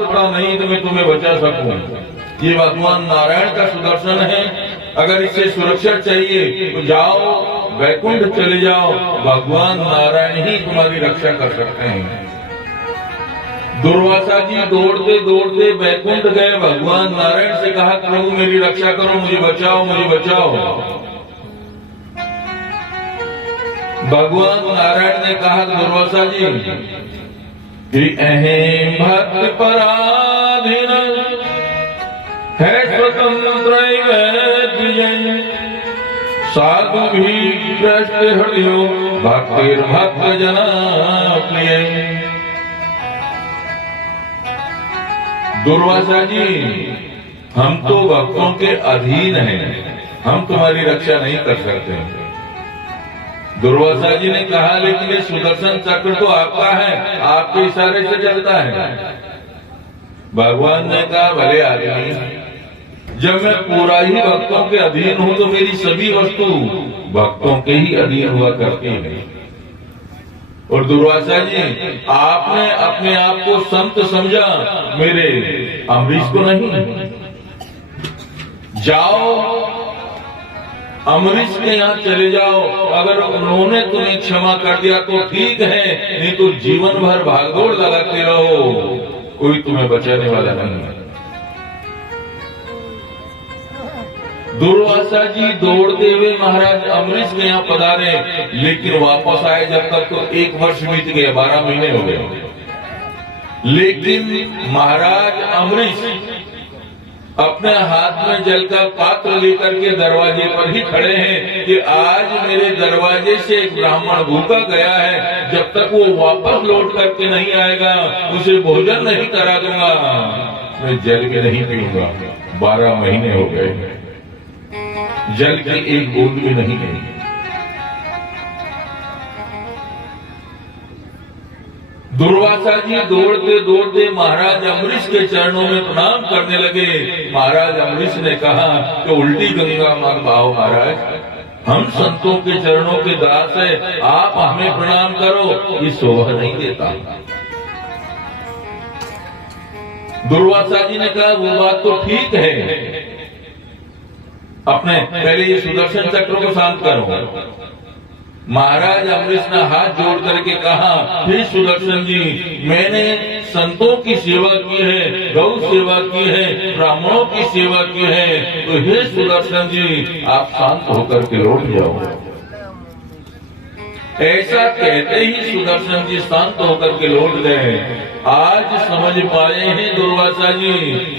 समर्थता नहीं तो मैं तुम्हें बचा सकूं। ये भगवान नारायण का सुदर्शन है। अगर इससे सुरक्षा चाहिए तो जाओ, वैकुंठ चले जाओ, भगवान नारायण ही तुम्हारी रक्षा कर सकते हैं। दुर्वासा जी दौड़ते दौड़ते वैकुंठ गए, भगवान नारायण से कहा प्रभु मेरी रक्षा करो, मुझे बचाओ, मुझे बचाओ। भगवान नारायण ने कहा दुर्वासा जी, अहम भक्त पराधीन है स्वतंत्र साधु भी भ्रष्ट हृदयो भक्तिर्भक्त जना प्रिय। दुर्वासा जी, हम तो भक्तों के अधीन हैं, हम तुम्हारी रक्षा नहीं कर सकते। दुर्वासा जी ने कहा लेकिन ये सुदर्शन चक्र तो आपका है, आपके इशारे से चलता है। भगवान ने कहा भले आदमी, जब मैं पूरा ही भक्तों के अधीन हूं तो मेरी सभी वस्तु भक्तों के ही अधीन हुआ करती है। और दुर्वासा जी, आपने अपने आप को संत समझा, मेरे अम्बरीश को नहीं। जाओ अम्बरीश के यहाँ चले जाओ, अगर उन्होंने तुम्हें क्षमा कर दिया तो ठीक है, नहीं तो जीवन भर भागदौड़ लगाते रहो, कोई तुम्हें बचाने वाला नहीं है। दुर्वासा जी दौड़ते हुए महाराज अम्बरीश के यहाँ पधारे, लेकिन वापस आए जब तक तो 1 वर्ष बीत गए, 12 महीने हो गए। लेकिन महाराज अम्बरीश अपने हाथ में जल का पात्र लेकर के दरवाजे पर ही खड़े हैं कि आज मेरे दरवाजे से एक ब्राह्मण भूखा गया है, जब तक वो वापस लौट करके नहीं आएगा उसे भोजन नहीं करा दूंगा, मैं जल के नहीं पीऊंगा। 12 महीने हो गए, जल की एक बूंद भी नहीं गई। दुर्वासा जी दौड़ते दौड़ते महाराज अम्बरीश के चरणों में प्रणाम करने लगे। महाराज अम्बरीश ने कहा कि उल्टी गंगा मत बहाओ महाराज, हम संतों के चरणों के दास है, आप हमें प्रणाम करो, ये शोभा नहीं देता। दुर्वासा जी ने कहा वो बात तो ठीक है, अपने पहले ये सुदर्शन चक्र को शांत करो। महाराज अम्बरीश ने हाथ जोड़ करके कहा, फिर सुदर्शन जी, मैंने संतों की सेवा की है, गौ सेवा की है, ब्राह्मणों की सेवा की है, तो हे सुदर्शन जी आप शांत होकर के लौट जाओ। ऐसा कहते ही सुदर्शन जी शांत होकर के लौट गए। आज समझ पाए हैं दुर्वासा जी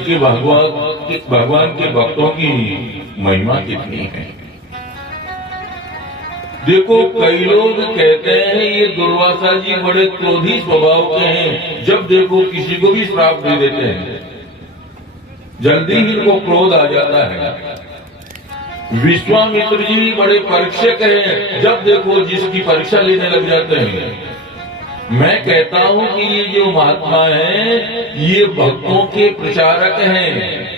कि भगवान के भक्तों की महिमा कितनी है। देखो कई लोग कहते हैं ये दुर्वासा जी बड़े क्रोधी स्वभाव के हैं, जब देखो किसी को भी श्राप दे देते हैं, जल्दी ही इनको क्रोध आ जाता है। विश्वामित्र जी भी बड़े परीक्षक हैं, जब देखो जिसकी परीक्षा लेने लग जाते हैं। मैं कहता हूं कि ये जो महात्मा हैं ये भक्तों के प्रचारक हैं।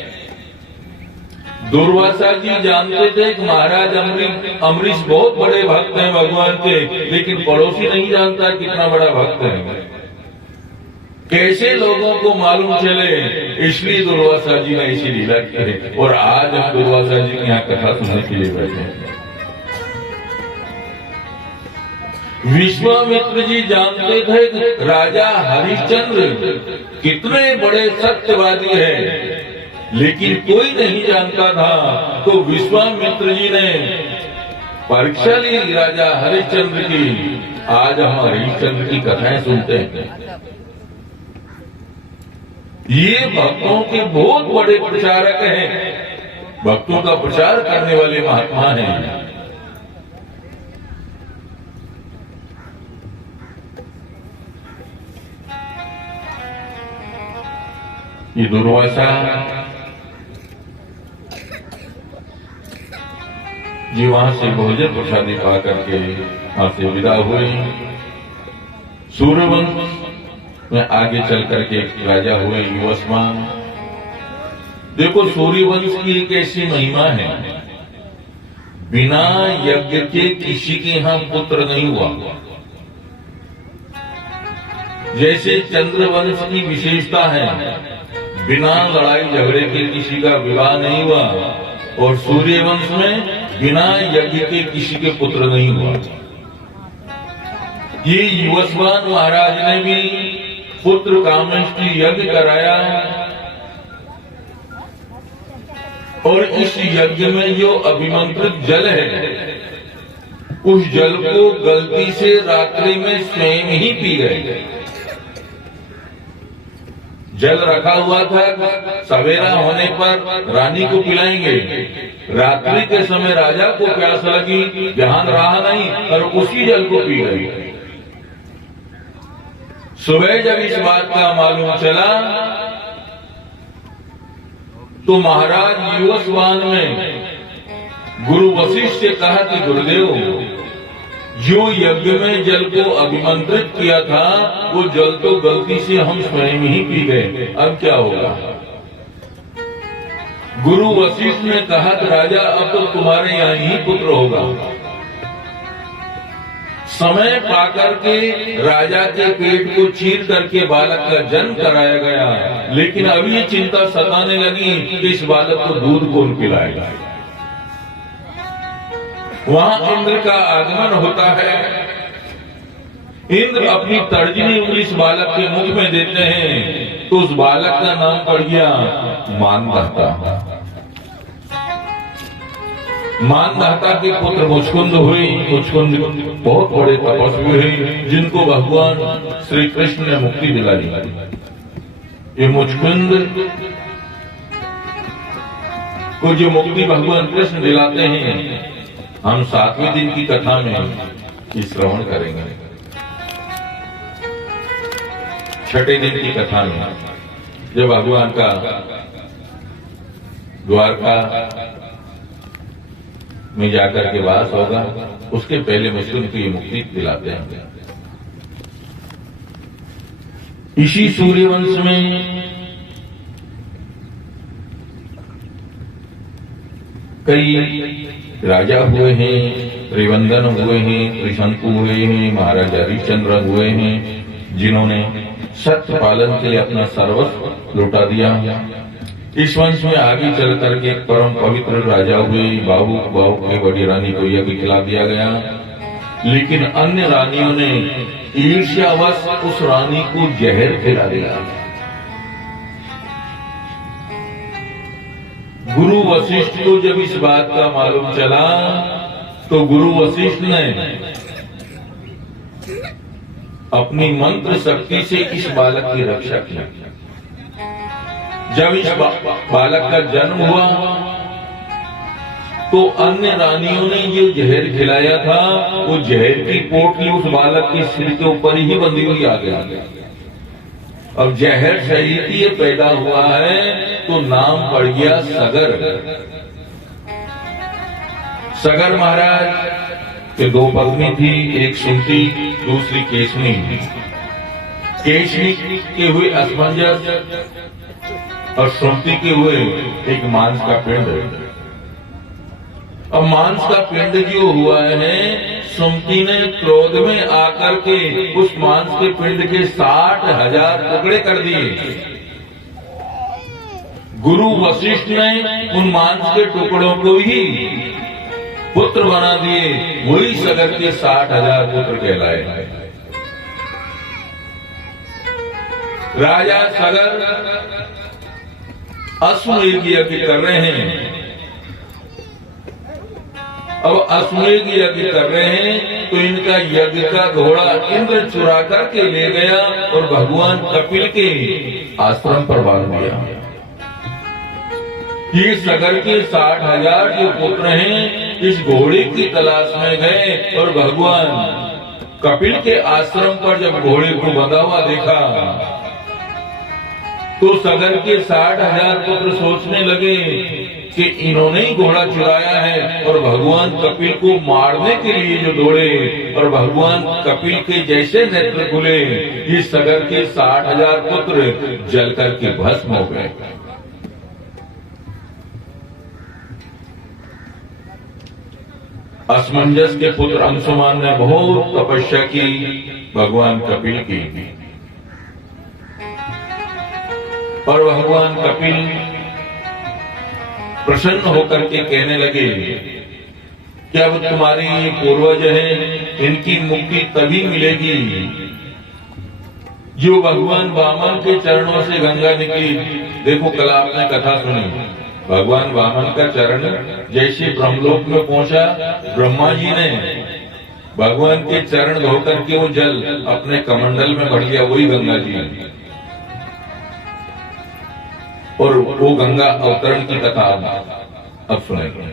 दुर्वासा जी जानते थे कि महाराज अम्बरीश बहुत बड़े भक्त हैं भगवान के, लेकिन पड़ोसी नहीं जानता कितना बड़ा भक्त है। कैसे लोगों को मालूम चले, इसलिए दुर्वासा जी ने ऐसी लीला की है। और आज हम दुर्वासा जी की यहाँ कथा सुनने के लिए बैठे हैं। विश्वामित्र जी जानते थे कि राजा हरिश्चंद्र कितने बड़े सत्यवादी हैं, लेकिन कोई नहीं जानता था। तो विश्वामित्र जी ने परीक्षा ली राजा हरिश्चंद्र की। आज हम हरिश्चंद्र की कथाएं सुनते हैं। ये भक्तों के बहुत बड़े प्रचारक हैं, भक्तों का प्रचार करने वाले महात्मा हैं। ये दुर्वासा जी वहां से भोजन प्रसादी पा करके वहां से विदा हुए। सूर्यवंश में आगे चल करके राजा हुए युवस्मान। देखो सूर्यवंश की एक ऐसी महिमा है, बिना यज्ञ के किसी के यहां पुत्र नहीं हुआ। जैसे चंद्रवंश की विशेषता है, बिना लड़ाई झगड़े के किसी का विवाह नहीं हुआ, और सूर्यवंश में बिना यज्ञ के किसी के पुत्र नहीं हुआ। ये युवस्वान महाराज ने भी पुत्र कामेष्टि यज्ञ कराया, और इस यज्ञ में जो अभिमंत्रित जल है, उस जल को गलती से रात्रि में स्वयं ही पी गए। जल रखा हुआ था, सवेरा होने पर रानी को पिलाएंगे, रात्रि के समय राजा को प्यास लगी, ध्यान रहा नहीं और उसी जल को पी गई। सुबह जब इस बात का मालूम चला तो महाराज युवस्वान में गुरु वशिष्ठ से कहा कि गुरुदेव, जो यज्ञ में जल को अभिमंत्रित किया था वो जल तो गलती से हम स्वयं ही पी गए, अब क्या होगा? गुरु वशिष्ठ ने कहा कि राजा, अब तो तुम्हारे यहाँ ही पुत्र होगा। समय पाकर के राजा के पेट को चीर करके बालक का जन्म कराया गया, लेकिन अब ये चिंता सताने लगी कि इस बालक को दूध कौन पिलाएगा। वहां इंद्र का आगमन होता है। इंद्र अपनी तर्जनी उंगली इस बालक के मुख में देते हैं तो उस बालक का नाम पड़ गया मानदाता। मानदाता के पुत्र मुचकुंद हुए। मुचकुंद बहुत बड़े तपस्वी हुए जिनको भगवान श्री कृष्ण ने मुक्ति दिला दी। ये मुचकुंद को जो मुक्ति भगवान कृष्ण दिलाते हैं, हम 7वें दिन की कथा में श्रवण करेंगे। 6ठे दिन की कथा में जब भगवान का द्वारका में जाकर के वास होगा, उसके पहले मुस्लिम को ये मुक्ति दिलाते हैं। इसी सूर्यवंश में कई राजा हुए हैं, त्रिवंदन हुए हैं, त्रिशंकु हुए हैं, महाराजा हरिश्चंद्र हुए हैं, जिन्होंने सत्य पालन के लिए अपना सर्वस्व लुटा दिया। इस वंश में आगे चल करके एक परम पवित्र राजा हुए, बाहु के बड़ी रानी को यज्ञ खिला दिया गया, लेकिन अन्य रानियों ने ईर्ष्यावश उस रानी को जहर खिला दिया। गुरु वशिष्ठ को जब इस बात का मालूम चला तो गुरु वशिष्ठ ने अपनी मंत्र शक्ति से इस बालक की रक्षा की। जब इस बालक का जन्म हुआ तो अन्य रानियों ने ये जहर खिलाया था, वो जहर की पोटली उस बालक के सिर के ऊपर ही बंधी हुई आ गया। अब जहर सहित ये पैदा हुआ है तो नाम पड़ गया सगर। सगर महाराज के 2 पत्नी थी, एक सुमति, दूसरी केशनी। केशनी के हुए असमंजस और सुमति के हुए एक मांस का पिंड। अब मांस का पिंड जो हुआ है, सुमति ने क्रोध में आकर के उस मांस के पिंड के 60,000 टुकड़े कर दिए। गुरु वशिष्ठ ने उन मांस के टुकड़ों को ही पुत्र बना दिए, वही सगर के 60,000 पुत्र कहलाए। राजा सगर अश्वमेध यज्ञ कर रहे हैं। अब अश्वमेध यज्ञ कर रहे हैं तो इनका यज्ञ का घोड़ा इंद्र चुरा करके ले गया और भगवान कपिल के आश्रम पर बांध दिया। ये सगर के 60,000 जो पुत्र हैं इस घोड़े की तलाश में गए और भगवान कपिल के आश्रम पर जब घोड़े को बंधा हुआ देखा तो सगर के 60,000 पुत्र सोचने लगे कि इन्होंने ही घोड़ा चुराया है और भगवान कपिल को मारने के लिए जो दौड़े और भगवान कपिल के जैसे नेत्र खुले, ये सगर के 60,000 पुत्र जल करके भस्म हो गए। असमंजस के पुत्र अंशुमान ने बहुत तपस्या की भगवान कपिल की। और भगवान कपिल प्रसन्न होकर के कहने लगे कि अब तुम्हारे ये पूर्वज हैं, इनकी मुक्ति तभी मिलेगी जो भगवान वामन के चरणों से गंगा निकली। देखो कल आपने कथा सुनी, भगवान वामन का चरण जैसे ब्रह्मलोक में पहुंचा, ब्रह्मा जी ने भगवान के चरण धोकर के वो जल अपने कमंडल में भर दिया, वही गंगा जी। और वो गंगा अवतरण की कथा अब सुनेंगे।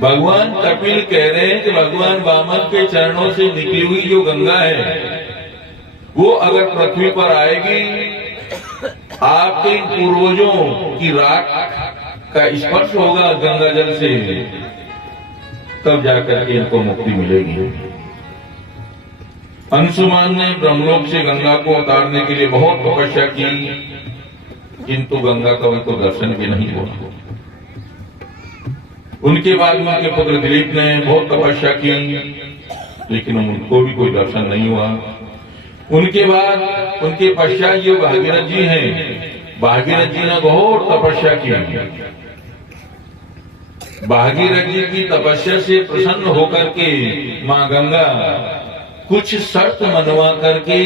भगवान कपिल कह रहे हैं कि भगवान वामन के चरणों से निकली हुई जो गंगा है वो अगर पृथ्वी पर आएगी, आपके पूर्वजों की राख का स्पर्श होगा गंगा जल से, तब जाकर के इनको मुक्ति मिलेगी। अंशुमान ने ब्रह्मलोक से गंगा को उतारने के लिए बहुत तपस्या की, किंतु गंगा का उनको दर्शन भी नहीं हुआ। उनके बाद उनके पुत्र दिलीप ने बहुत तपस्या की, लेकिन उनको भी कोई दर्शन नहीं हुआ। उनके बाद उनके पश्चात जो भागीरथ जी हैं, भागीरथ जी ने बहुत तपस्या की। भागीरथ जी की तपस्या से प्रसन्न होकर के मां गंगा कुछ शर्त मनवा करके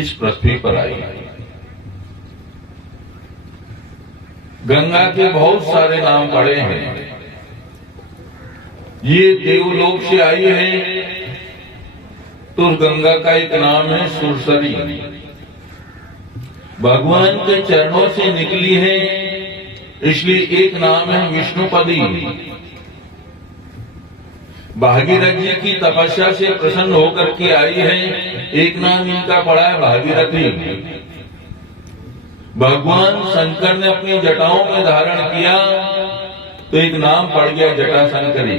इस पृथ्वी पर आई। गंगा के बहुत सारे नाम पड़े हैं। ये देवलोक से आई है तो उस गंगा का एक नाम है सुरसरी। भगवान के चरणों से निकली है इसलिए एक नाम है विष्णुपदी। भागीरथ जी की तपस्या से प्रसन्न होकर के आई है, एक नाम इनका पड़ा है भागीरथी। भगवान शंकर ने अपनी जटाओं में धारण किया तो एक नाम पड़ गया जटा शंकरी।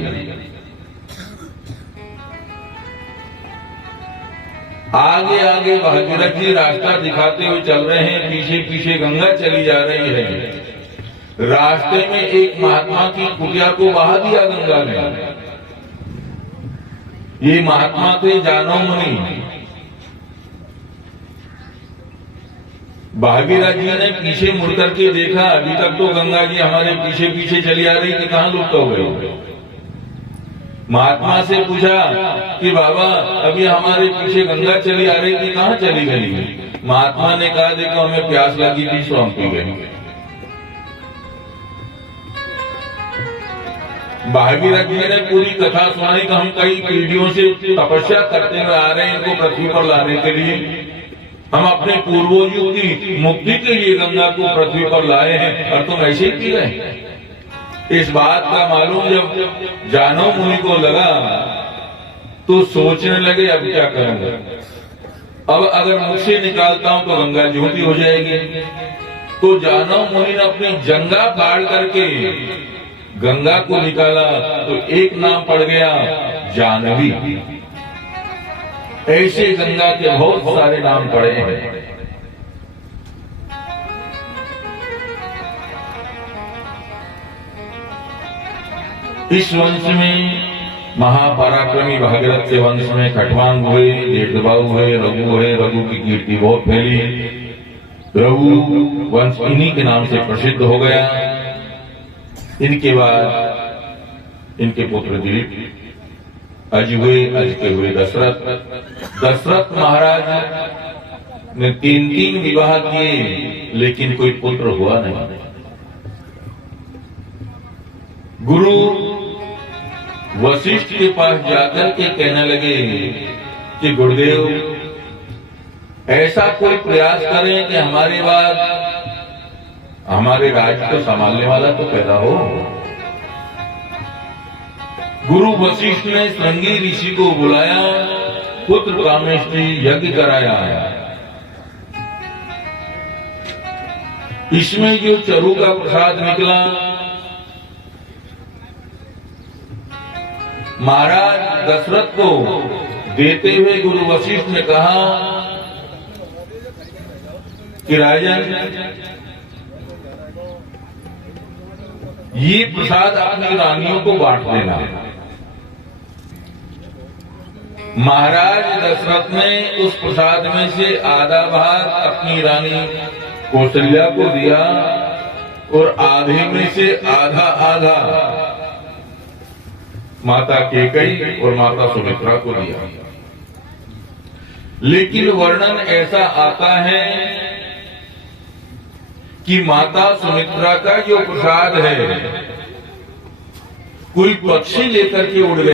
आगे आगे भागीरथ जी रास्ता दिखाते हुए चल रहे हैं, पीछे पीछे गंगा चली जा रही है। रास्ते में एक महात्मा की कुटिया को बहा दिया गंगा ने। ये महात्मा थे जानो मुनि। भागीरथ जी ने पीछे मुड़ करके देखा, अभी तक तो गंगा जी हमारे पीछे पीछे चली आ रही थी, कहां लुप्त हो गई। महात्मा से पूछा कि बाबा अभी हमारे पीछे गंगा चली आ रही थी, कहां चली गई। महात्मा ने कहा देखो हमें प्यास लगी थी सो हम पी गए। भागीरथ जी ने पूरी कथा सुनाई कि हम कई पीढ़ियों से तपस्या करते हुए आ रहे हैं इनको पृथ्वी पर लाने के लिए। हम अपने पूर्वजों की मुक्ति के लिए गंगा को पृथ्वी पर लाए हैं और तुम ऐसे ही पी रहे। इस बात का मालूम जब जानो मुनि को लगा तो सोचने लगे अब क्या करूंगा। अब अगर मुझसे निकालता हूं तो गंगा झूठी हो जाएगी। तो जानो मुनि ने अपनी जंगा फाड़ करके गंगा को निकाला तो एक नाम पड़ गया जानवी। ऐसे गंगा के बहुत सारे नाम पड़े हैं। इस वंश में महापराक्रमी भागीरथ के वंश में खटवांग हुए, देवदबाऊ हुए, रघु हुए। रघु की कीर्ति बहुत फैली। रघु वंश इन्हीं के नाम से प्रसिद्ध हो गया। इनके बाद इनके पुत्र दिलीप, अज हुए, अज के हुए दशरथ। दशरथ महाराज ने 3 विवाह किए लेकिन कोई पुत्र हुआ नहीं। गुरु वशिष्ठ के पास जाकर के कहने लगे कि गुरुदेव ऐसा कोई प्रयास करें कि हमारे बाद हमारे राज्य को संभालने वाला तो पैदा हो। गुरु वशिष्ठ ने श्रृंगी ऋषि को बुलाया, पुत्र कामेष्टि यज्ञ कराया। इसमें जो चरु का प्रसाद निकला, महाराज दशरथ को देते हुए गुरु वशिष्ठ ने कहा कि राजन ये प्रसाद अपनी रानियों को बांट देना। महाराज दशरथ ने उस प्रसाद में से आधा भाग अपनी रानी कौशल्या को दिया और आधे में से आधा आधा माता कैकेयी और माता सुमित्रा को दिया। लेकिन वर्णन ऐसा आता है कि माता सुमित्रा का जो प्रसाद है कोई पक्षी लेकर के उड़ गया।